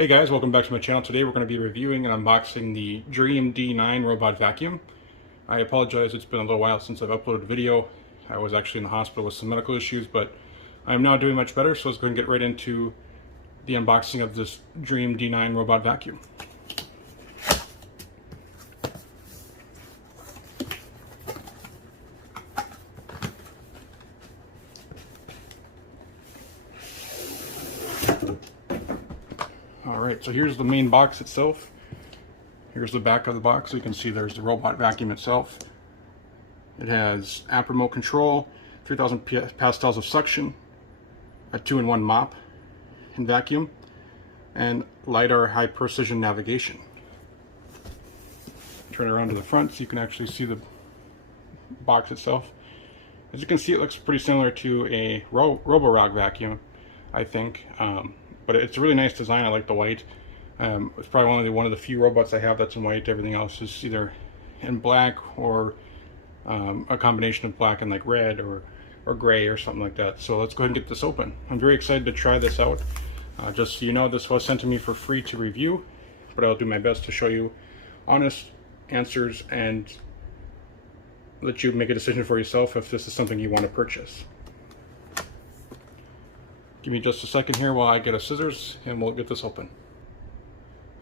Hey guys, welcome back to my channel. Today we're going to be reviewing and unboxing the Dreame D9 robot vacuum. I apologize, it's been a little while since I've uploaded a video. I was actually in the hospital with some medical issues, but I am now doing much better, so let's go ahead and get right into the unboxing of this Dreame D9 robot vacuum. Alright, so here's the main box itself. Here's the back of the box. So you can see there's the robot vacuum itself. It has app remote control, 3000 pascals of suction, a 2-in-1 mop and vacuum, and LiDAR high precision navigation. Turn it around to the front so you can actually see the box itself. As you can see, it looks pretty similar to a Roborock vacuum, I think. But it's a really nice design. I like the white. It's probably only one of the few robots I have that's in white. Everything else is either in black or a combination of black and like red or gray or something like that. So let's go ahead and get this open. I'm very excited to try this out. Just so you know, this was sent to me for free to review, but I'll do my best to show you honest answers and let you make a decision for yourself if this is something you want to purchase. Give me just a second here while I get a scissors and we'll get this open.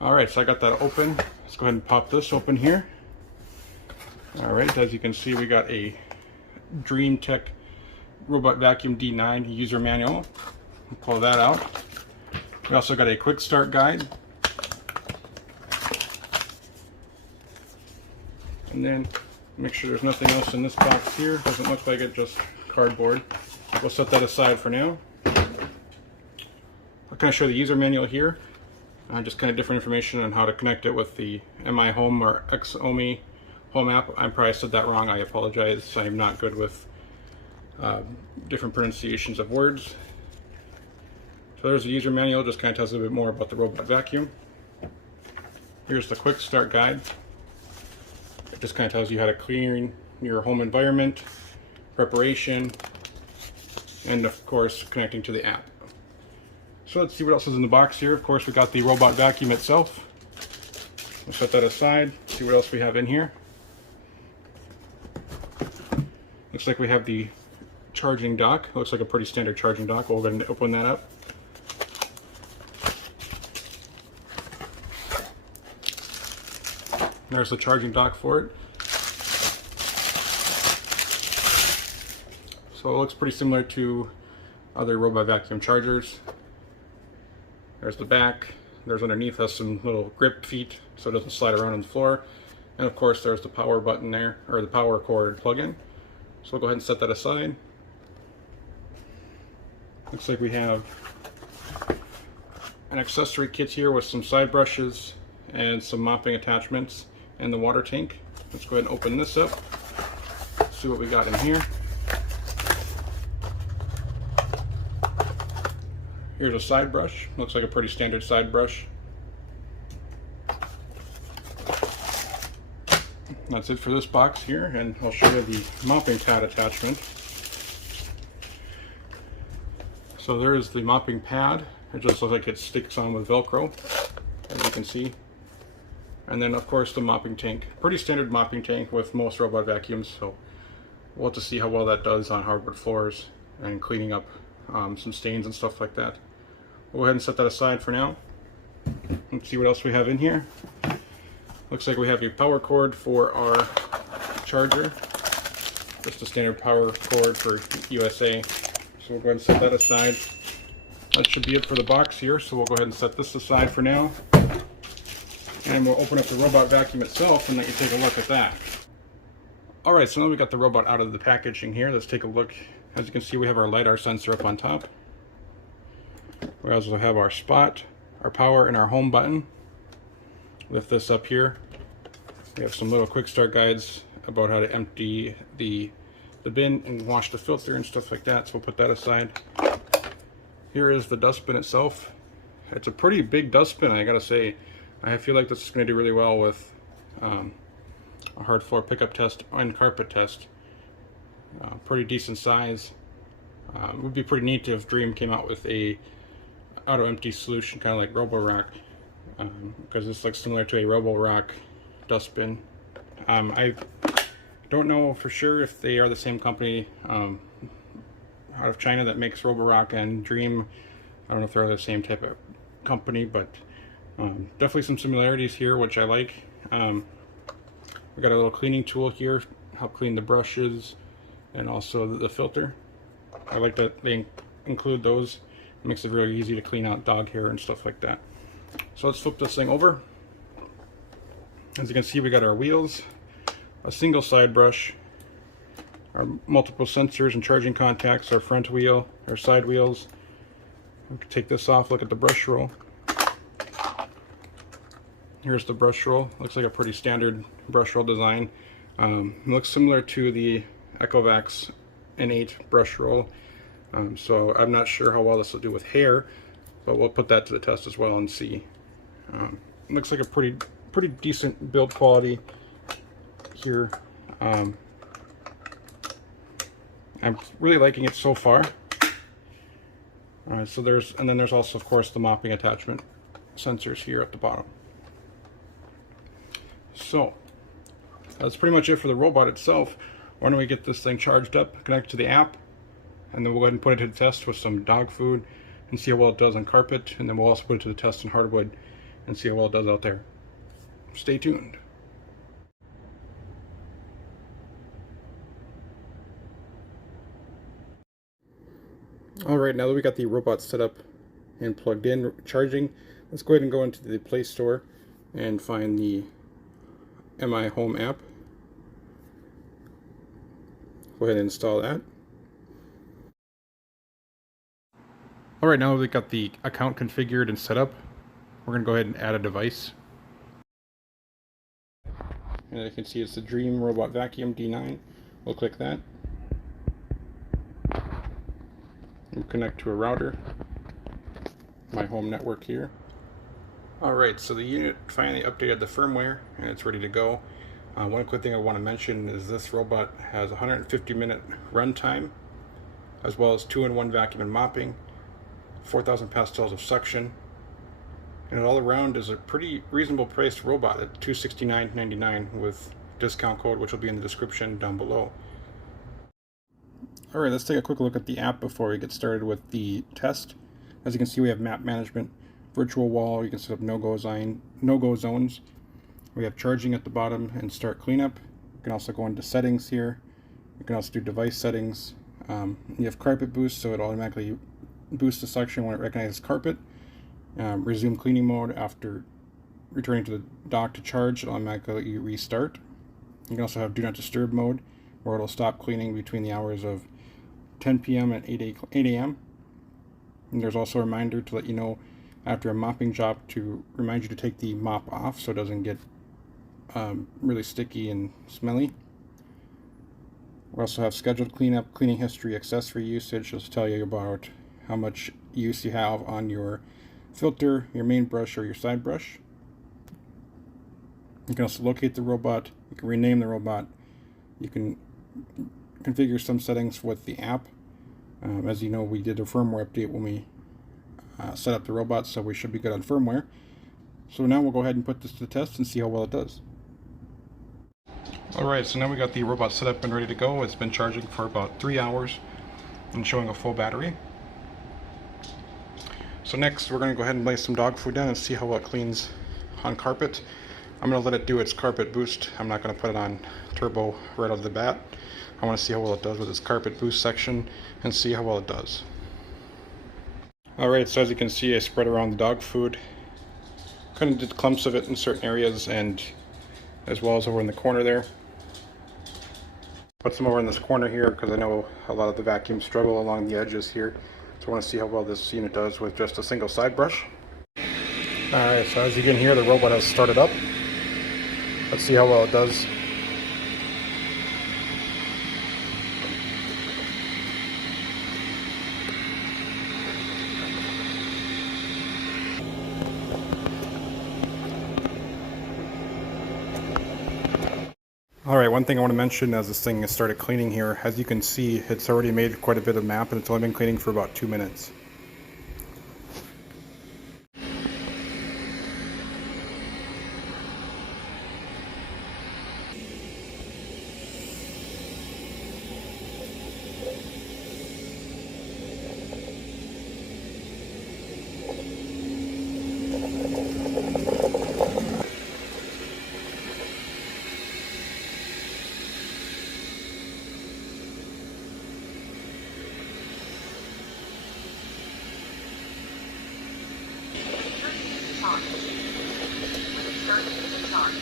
Alright, so I got that open. Let's go ahead and pop this open here. Alright, as you can see, we got a Dreame Tech Robot Vacuum D9 user manual. Pull that out. We also got a quick start guide. And then make sure there's nothing else in this box here. Doesn't look like it, just cardboard. We'll set that aside for now. I'll kind of show the user manual here. Just kind of different information on how to connect it with the MI Home or XOMI Home app. I probably said that wrong. I apologize. I'm not good with different pronunciations of words. So there's the user manual. Just kind of tells a bit more about the robot vacuum. Here's the quick start guide. It just kind of tells you how to clean your home environment, preparation, and of course connecting to the app. So let's see what else is in the box here. Of course, we got the robot vacuum itself. We'll set that aside, see what else we have in here. Looks like we have the charging dock. Looks like a pretty standard charging dock. We'll go ahead and open that up. There's the charging dock for it. So it looks pretty similar to other robot vacuum chargers. There's the back. There's underneath has some little grip feet so it doesn't slide around on the floor. And of course there's the power button there, or the power cord plug-in. So we'll go ahead and set that aside. Looks like we have an accessory kit here with some side brushes and some mopping attachments and the water tank. Let's go ahead and open this up. See what we got in here. Here's a side brush. Looks like a pretty standard side brush. That's it for this box here, and I'll show you the mopping pad attachment. So there is the mopping pad. It just looks like it sticks on with Velcro, as you can see. And then of course the mopping tank. Pretty standard mopping tank with most robot vacuums, so we'll have to see how well that does on hardwood floors and cleaning up some stains and stuff like that. We'll go ahead and set that aside for now. Let's see what else we have in here. Looks like we have a power cord for our charger. Just a standard power cord for USA. So we'll go ahead and set that aside. That should be it for the box here, so we'll go ahead and set this aside for now. And we'll open up the robot vacuum itself and let you take a look at that. Alright, so now we got the robot out of the packaging here. Let's take a look. As you can see, we have our LiDAR sensor up on top. We also have our spot, our power, and our home button. Lift this up here. We have some little quick start guides about how to empty the bin and wash the filter and stuff like that, so we'll put that aside. Here is the dustbin itself. It's a pretty big dustbin, I gotta say. I feel like this is going to do really well with a hard floor pickup test and carpet test. Pretty decent size. It would be pretty neat if Dreame came out with a auto empty solution, kind of like Roborock, because this looks similar to a Roborock dustbin. I don't know for sure if they are the same company out of China that makes Roborock and Dreame. I don't know if they're the same type of company, but definitely some similarities here, which I like. We got a little cleaning tool here, help clean the brushes and also the filter. I like that they include those. It makes it really easy to clean out dog hair and stuff like that. So let's flip this thing over. As you can see, we got our wheels, a single side brush, our multiple sensors and charging contacts, our front wheel, our side wheels. We can take this off, look at the brush roll. Here's the brush roll. Looks like a pretty standard brush roll design. It looks similar to the Echovac's Innate brush roll. So I'm not sure how well this will do with hair, but we'll put that to the test as well and see. It looks like a pretty decent build quality here. I'm really liking it so far. So then there's also, of course, the mopping attachment sensors here at the bottom. So that's pretty much it for the robot itself. Why don't we get this thing charged up, connect to the app, and then we'll go ahead and put it to the test with some dog food and see how well it does on carpet, and then we'll also put it to the test on hardwood and see how well it does out there. Stay tuned. Alright, now that we got the robot set up and plugged in, charging, let's go ahead and go into the Play Store and find the MI Home app. Go ahead and install that. Alright, now that we've got the account configured and set up, we're going to go ahead and add a device. And you can see it's the Dreame Robot Vacuum D9. We'll click that. We'll connect to a router. My home network here. Alright, so the unit finally updated the firmware and it's ready to go. One quick thing I want to mention is this robot has 150-minute runtime, as well as 2-in-1 vacuum and mopping, 4,000 pascals of suction, and it all around is a pretty reasonable priced robot at $269.99 with discount code, which will be in the description down below. Alright, let's take a quick look at the app before we get started with the test. As you can see, we have map management, virtual wall, you can set up no-go zones. We have charging at the bottom and start cleanup. You can also go into settings here. You can also do device settings. You have carpet boost, so it automatically boosts the suction when it recognizes carpet. Resume cleaning mode after returning to the dock to charge, it'll automatically restart. You can also have do not disturb mode, where it'll stop cleaning between the hours of 10 p.m. and 8 a.m. And there's also a reminder to let you know after a mopping job to remind you to take the mop off so it doesn't get really sticky and smelly. We also have scheduled cleanup, cleaning history, accessory usage. Just tell you about how much use you have on your filter, your main brush, or your side brush. You can also locate the robot. You can rename the robot. You can configure some settings with the app. As you know, we did a firmware update when we set up the robot, so we should be good on firmware. So now we'll go ahead and put this to the test and see how well it does. Alright, so now we got the robot set up and ready to go. It's been charging for about 3 hours and showing a full battery. So next we're going to go ahead and lay some dog food down and see how well it cleans on carpet. I'm going to let it do its carpet boost. I'm not going to put it on turbo right out of the bat. I want to see how well it does with its carpet boost section and see how well it does. Alright, so as you can see, I spread around the dog food. Kind of did clumps of it in certain areas and as well as over in the corner there. Put some over in this corner here because I know a lot of the vacuums struggle along the edges here. So I want to see how well this unit does with just a single side brush. Alright, so as you can hear, the robot has started up. Let's see how well it does. Alright, one thing I want to mention as this thing has started cleaning here, as you can see, it's already made quite a bit of map and it's only been cleaning for about 2 minutes. on. When it starts, it's on.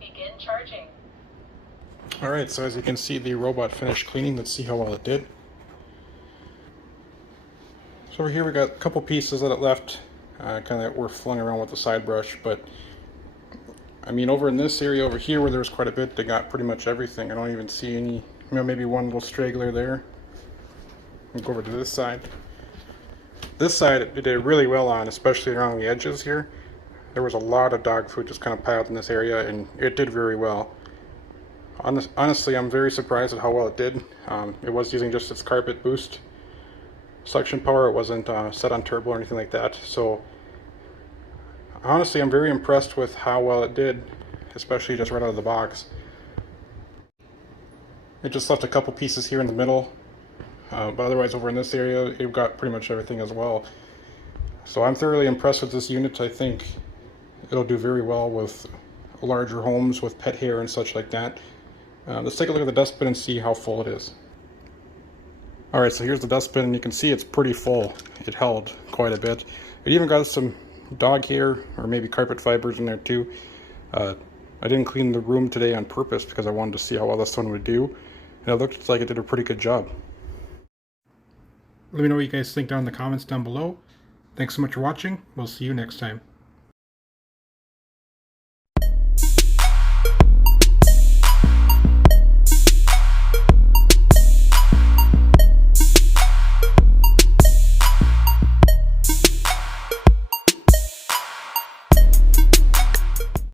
Begin charging. Alright, so as you can see, the robot finished cleaning. Let's see how well it did. So over here we got a couple pieces that it left, kind of were flung around with the side brush, but I mean over in this area over here where there was quite a bit, they got pretty much everything. I don't even see any, you know, maybe one little straggler there. I'll go over to this side. This side it did really well on, especially around the edges here. There was a lot of dog food just kind of piled in this area, and it did very well. Honestly, I'm very surprised at how well it did. It was using just its carpet boost suction power. It wasn't set on turbo or anything like that. So honestly, I'm very impressed with how well it did, especially just right out of the box. It just left a couple pieces here in the middle, but otherwise over in this area, it got pretty much everything as well. So I'm thoroughly impressed with this unit. I think it'll do very well with larger homes with pet hair and such like that. Let's take a look at the dustbin and see how full it is. Alright, so here's the dustbin, and you can see it's pretty full. It held quite a bit. It even got some dog hair or maybe carpet fibers in there too. I didn't clean the room today on purpose because I wanted to see how well this one would do, and it looked like it did a pretty good job. Let me know what you guys think down in the comments down below. Thanks so much for watching. We'll see you next time.